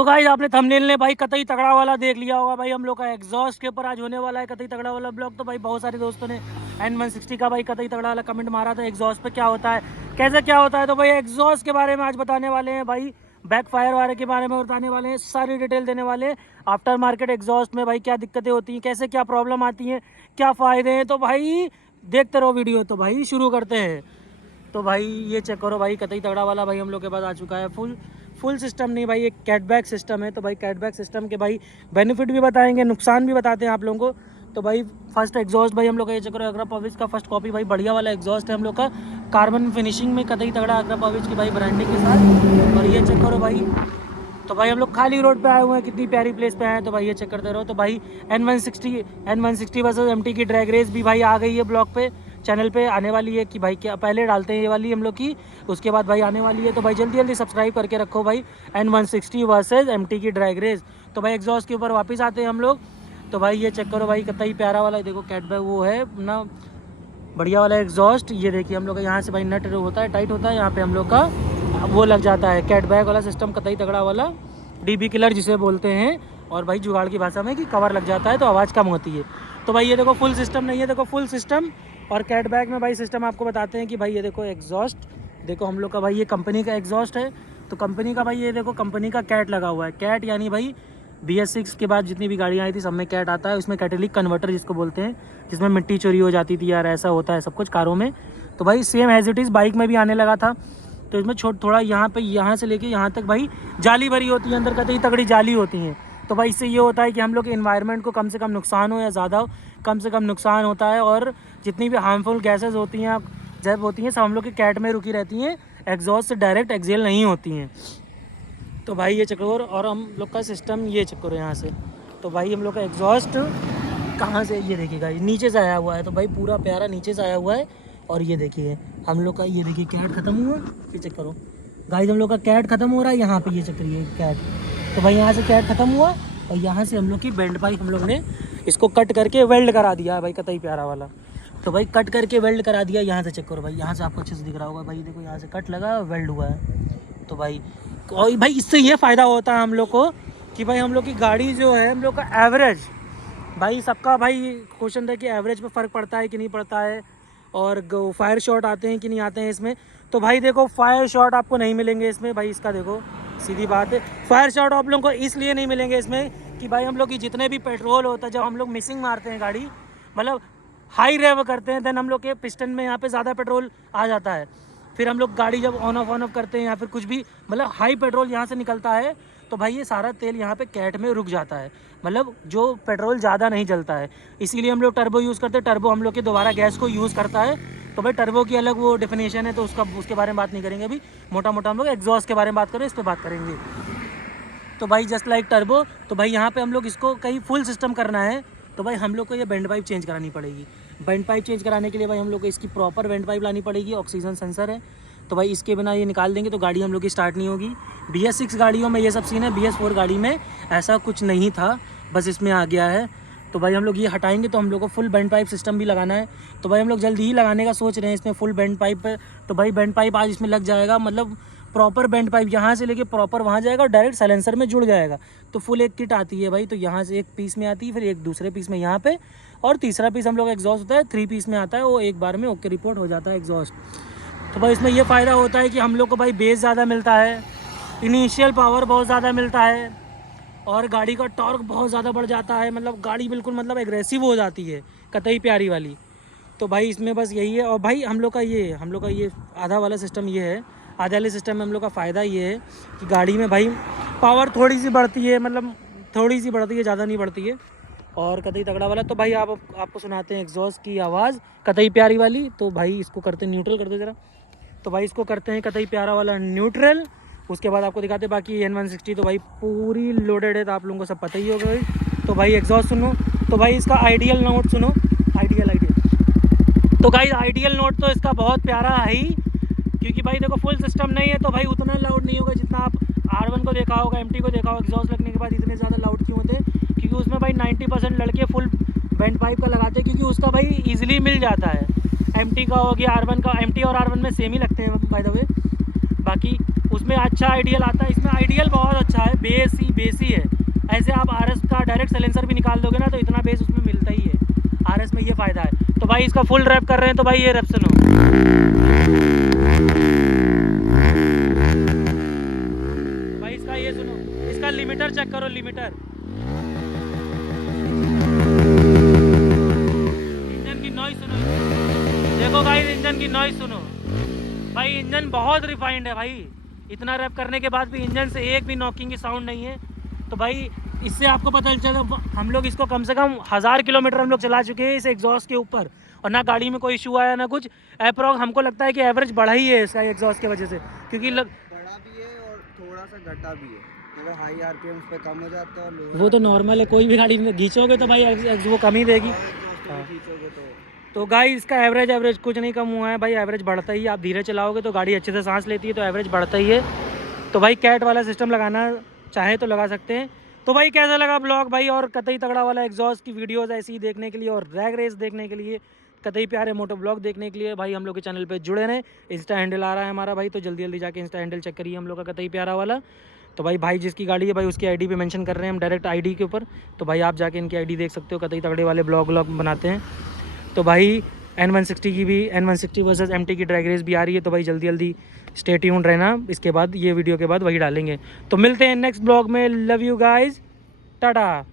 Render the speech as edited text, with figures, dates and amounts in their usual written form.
तो गाइस आपने थंबनेल ने भाई कतई तगड़ा वाला देख लिया होगा भाई, हम लोग का एग्जॉस्ट के ऊपर आज होने वाला है कतई तगड़ा वाला ब्लॉग। तो भाई बहुत सारे दोस्तों ने N160 का भाई कतई तगड़ा वाला कमेंट मारा था, एग्जॉस्ट पे क्या होता है, कैसे क्या होता है। तो भाई एग्जॉस्ट के बारे में आज बताने वाले हैं भाई, बैक फायर वाले के बारे में बताने वाले हैं, सारी डिटेल देने वाले हैं। आफ्टर मार्केट एग्जॉस्ट में भाई क्या दिक्कतें होती हैं, कैसे क्या प्रॉब्लम आती हैं, क्या फ़ायदे हैं। तो भाई देखते रहो वीडियो। तो भाई शुरू करते हैं। तो भाई ये चेक करो भाई, कतई तगड़ा वाला भाई हम लोग के पास आ चुका है। फुल सिस्टम नहीं भाई, एक कैटबैक सिस्टम है। तो भाई कैटबैक सिस्टम के भाई बेनिफिट भी बताएंगे, नुकसान भी बताते हैं आप लोगों को। तो भाई फर्स्ट एग्जॉस्ट भाई हम लोग का ये चेक करो, अग्रा पविच का फर्स्ट कॉपी भाई, बढ़िया वाला एग्जॉस्ट है हम लोग का, कार्बन फिनिशिंग में कतई तगड़ा अग्रा पविच की भाई ब्रांडिंग के साथ। और ये चेक करो भाई, तो भाई हम लोग खाली रोड पे आए हुए हैं, कितनी प्यारी प्लेस पे आए हैं। तो भाई ये चेक करते रहो। तो भाई N160 वर्सेस MT की ड्रैग रेस भी भाई आ गई है ब्लॉग पे, चैनल पे आने वाली है। कि भाई क्या पहले डालते हैं ये वाली हम लोग की, उसके बाद भाई आने वाली है। तो भाई जल्दी जल्दी सब्सक्राइब करके रखो भाई, N160 वर्सेस MT की ड्रैग रेस। तो भाई एग्जॉस्ट के ऊपर वापस आते हैं हम लोग। तो भाई ये चेक करो भाई, कितना ही प्यारा वाला देखो कैटबैक वो है ना, बढ़िया वाला एग्जॉस्ट। ये देखिए हम लोग का यहाँ से भाई नट होता है, टाइट होता है, यहाँ पे हम लोग का वो लग जाता है कैटबैक वाला सिस्टम, कतई तगड़ा वाला DB किलर जिसे बोलते हैं, और भाई जुगाड़ की भाषा में कि कवर लग जाता है तो आवाज़ कम होती है। तो भाई ये देखो फुल सिस्टम नहीं है, देखो फुल सिस्टम। और कैटबैक में भाई सिस्टम आपको बताते हैं कि भाई ये देखो एग्जॉस्ट, देखो हम लोग का भाई ये कंपनी का एग्जॉस्ट है। तो कंपनी का भाई ये देखो कंपनी का कैट लगा हुआ है। कैट यानी भाई BS6 के बाद जितनी भी गाड़ियाँ आई थी सब में कैट आता है, उसमें कैटेलिक कन्वर्टर जिसको बोलते हैं, जिसमें मिट्टी चोरी हो जाती थी यार, ऐसा होता है सब कुछ कारों में। तो भाई same as it is bike में भी आने लगा था। तो इसमें थोड़ा यहाँ पे यहाँ से लेके यहाँ तक भाई जाली भरी होती है, अंदर कतई तगड़ी जाली होती हैं। तो भाई इससे ये होता है कि हम लोग के इन्वायरमेंट को कम से कम नुकसान हो या ज़्यादा हो, कम से कम नुकसान होता है। और जितनी भी हार्मफुल गैसेज होती हैं, जब होती हैं, सब हम लोग के कैट में रुकी रहती हैं, एग्जॉस्ट से डायरेक्ट एक्सेल नहीं होती हैं। तो भाई ये चक्कर, और हम लोग का सिस्टम ये चक्कर यहाँ से। तो भाई हम लोग का एग्जॉस्ट कहाँ से, ये देखिएगा नीचे से आया हुआ है। तो भाई पूरा प्यारा नीचे से आया हुआ है। और ये देखिए हम लोग का, ये देखिए कैट ख़त्म हुआ, ये चेक करो गाइस, हम लोग का कैट ख़त्म हो रहा है यहाँ पे, ये चक्कर ये कैट। तो भाई यहाँ से कैट ख़त्म हुआ, और यहाँ से हम लोग की बेंड पाइप हम लोग ने इसको कट करके वेल्ड करा दिया है भाई, कतई प्यारा वाला। तो भाई कट करके वेल्ड करा दिया, यहाँ से चेक करो भाई, यहाँ से आपको अच्छे से दिख रहा होगा भाई, देखो यहाँ से कट लगा, वेल्ड हुआ है। तो भाई और भाई इससे ये फ़ायदा होता है हम लोग को कि भाई हम लोग की गाड़ी जो है, हम लोग का एवरेज, भाई सबका भाई क्वेश्चन था कि एवरेज पे फ़र्क पड़ता है कि नहीं पड़ता है, और फायर शॉट आते हैं कि नहीं आते हैं इसमें। तो भाई देखो फायर शॉट आपको नहीं मिलेंगे इसमें भाई, इसका देखो सीधी बात है, फायर शॉट आप लोगों को इसलिए नहीं मिलेंगे इसमें कि भाई हम लोग की जितने भी पेट्रोल होता है, जब हम लोग मिसिंग मारते हैं गाड़ी, मतलब हाई रेव करते हैं, देन हम लोग के पिस्टन में यहाँ पे ज़्यादा पेट्रोल आ जाता है। फिर हम लोग गाड़ी जब ऑन ऑफ करते हैं या फिर कुछ भी, मतलब हाई पेट्रोल यहाँ से निकलता है, तो भाई ये सारा तेल यहाँ पे कैट में रुक जाता है, मतलब जो पेट्रोल ज़्यादा नहीं जलता है। इसीलिए हम लोग टर्बो यूज़ करते हैं, टर्बो हम लोग के दोबारा गैस को यूज़ करता है। तो भाई टर्बो की अलग वो डेफिनेशन है, तो उसके बारे में बात नहीं करेंगे अभी, मोटा मोटा हम लोग एग्जॉस्ट के बारे में बात करें, इस पर बात करेंगे। तो भाई जस्ट लाइक टर्बो, तो भाई यहाँ पे हम लोग इसको कहीं फुल सिस्टम करना है, तो भाई हम लोग को ये बेंड पाइप चेंज करानी पड़ेगी। बेंड पाइप चेंज कराने के लिए भाई हम लोग को इसकी प्रॉपर बेंड पाइप लानी पड़ेगी, ऑक्सीजन सेंसर है। तो भाई इसके बिना ये निकाल देंगे तो गाड़ी हम लोग की स्टार्ट नहीं होगी। BS6 गाड़ियों में ये सब सीन है, BS4 गाड़ी में ऐसा कुछ नहीं था, बस इसमें आ गया है। तो भाई हम लोग ये हटाएंगे तो हम लोग को फुल बेंड पाइप सिस्टम भी लगाना है। तो भाई हम लोग जल्दी ही लगाने का सोच रहे हैं इसमें फुल बेंड पाइप। तो भाई बेंड पाइप आज इसमें लग जाएगा, मतलब प्रॉपर बेंड पाइप यहाँ से लेके प्रॉपर वहाँ जाएगा और डायरेक्ट साइलेंसर में जुड़ जाएगा। तो फुल एक किट आती है भाई, तो यहाँ से एक पीस में आती है, फिर एक दूसरे पीस में यहाँ पे, और तीसरा पीस हम लोग एग्जॉस्ट होता है 3 पीस में आता है, वो एक बार में ओके रिपोर्ट हो जाता है एग्जॉस्ट। तो भाई इसमें ये फ़ायदा होता है कि हम लोग को भाई बेस ज़्यादा मिलता है, इनिशियल पावर बहुत ज़्यादा मिलता है, और गाड़ी का टॉर्क बहुत ज़्यादा बढ़ जाता है, मतलब गाड़ी बिल्कुल मतलब एग्रेसिव हो जाती है, कतई प्यारी वाली। तो भाई इसमें बस यही है। और भाई हम लोग का ये आधा वाला सिस्टम ये है, आधे वाले सिस्टम में हम लोग का फ़ायदा ये है कि गाड़ी में भाई पावर थोड़ी सी बढ़ती है, मतलब थोड़ी सी बढ़ती है, ज़्यादा नहीं बढ़ती है, और कतई तगड़ा वाला। तो भाई आपको सुनाते हैं एग्जॉस्ट की आवाज़ कतई प्यारी वाली। तो भाई इसको करते हैं न्यूट्रल, कर दो ज़रा। तो भाई इसको करते हैं कतई प्यारा वाला न्यूट्रल, उसके बाद आपको दिखाते हैं बाकी N160। तो भाई पूरी लोडेड है, तो आप लोगों को सब पता ही होगा भाई। तो भाई एग्जॉस्ट सुनो, तो भाई इसका आइडियल नोट सुनो, आइडियल। तो गाइस आइडियल नोट तो इसका बहुत प्यारा है ही, क्योंकि भाई देखो फुल सिस्टम नहीं है तो भाई उतना लाउड नहीं होगा जितना आप R1 को देखा होगा, MT को देखा होगा। एग्जॉस्ट लगने के बाद इतने ज़्यादा लाउड क्यों होते हैं, क्योंकि उसमें भाई 90% लड़के फुल बेंड पाइप का लगाते हैं, क्योंकि उसका भाई ईजिली मिल जाता है। MT का हो गया, R1 का, MT और R1 में सेम ही लगते हैं बाय द वे। बाकी उसमें अच्छा आइडियल आता है, इसमें आइडियल बहुत अच्छा है, डायरेक्ट साइलेंसर भी निकाल दोगे ना तो इतना बेस उसमें मिलता ही है। आरएस में ये फ़ायदा है। तो भाई इसका फुल रैप कर रहे हैं तो भाई ये रैप सुनो। भाई इसका ये सुनो, इसका लिमिटर चेक करो, लिमिटर। इंजन की नॉइस सुनो, देखो भाई इंजन की नॉइस सुनो। भाई इंजन बहुत रिफाइंड है भाई, इतना रैप करने के बाद भी इंजन से एक भी नॉकिंग की साउंड नहीं है। तो भाई इससे आपको पता चला, हम लोग इसको कम से कम 1000 किलोमीटर हम लोग चला चुके हैं इस एग्जॉस्ट के ऊपर, और ना गाड़ी में कोई इशू आया ना कुछ। अप्रॉक्स हमको लगता है कि एवरेज बढ़ा ही है इसका एग्जॉस्ट की वजह से, क्योंकि बढ़ा भी है और थोड़ा सा घटा भी है, क्योंकि हाई आरपीएम पे कम हो जाता है। वो तो नॉर्मल है, कोई भी गाड़ी में खींचोगे तो भाई वो कम ही देगी। तो गाइस इसका एवरेज कुछ नहीं कम हुआ है भाई, एवरेज बढ़ता ही है। आप धीरे चलाओगे तो गाड़ी अच्छे से सांस लेती है, तो एवरेज बढ़ता ही है। तो भाई कैट वाला सिस्टम लगाना चाहे तो लगा सकते हैं। तो भाई कैसा लगा ब्लॉग भाई, और कतई तगड़ा वाला एग्जॉस्ट की वीडियोस ऐसी ही देखने के लिए और रैग रेस देखने के लिए, कतई प्यारे मोटो ब्लॉग देखने के लिए भाई हम लोग के चैनल पे जुड़े रहें। इंस्टा हैंडल आ रहा है हमारा भाई, तो जल्दी जल्दी जाके इंस्टा हैंडल चेक करिए हम लोग का कतई प्यारा वाला। तो भाई जिसकी गाड़ी है भाई उसकी आईडी पे मेंशन कर रहे हैं हम डायरेक्ट आईडी के ऊपर, तो भाई आप जाके इनकी आईडी देख सकते हो। कतई तगड़े वाले ब्लॉग बनाते हैं। तो भाई N160 की भी, N160 वर्सेस MT की ड्रैग रेस भी आ रही है, तो भाई जल्दी जल्दी स्टे ट्यून्ड रहना। इसके बाद ये वीडियो के बाद वही डालेंगे। तो मिलते हैं नेक्स्ट ब्लॉग में। Love you guys, Tata.